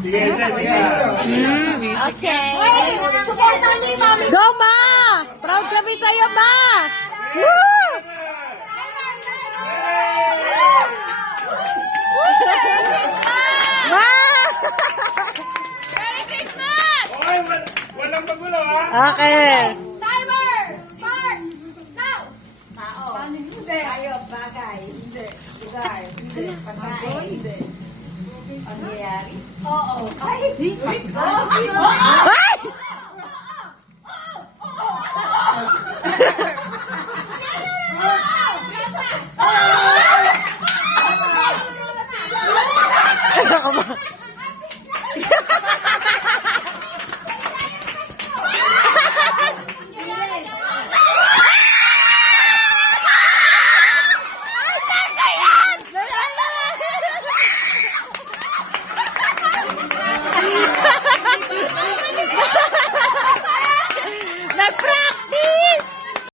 Sige, sige. Okay. Go, Ma! Proud kami sa'yo, Ma! Woo! Ma! Merry Christmas! Oy, walang magulo ha. Okay. Timer! Starts! Now! Tayo, bagay, hindi. Lugar, hindi. Pagkain, hindi. Pangyayari? Oo. Ay! Let's go! Ay! Ano ka ba?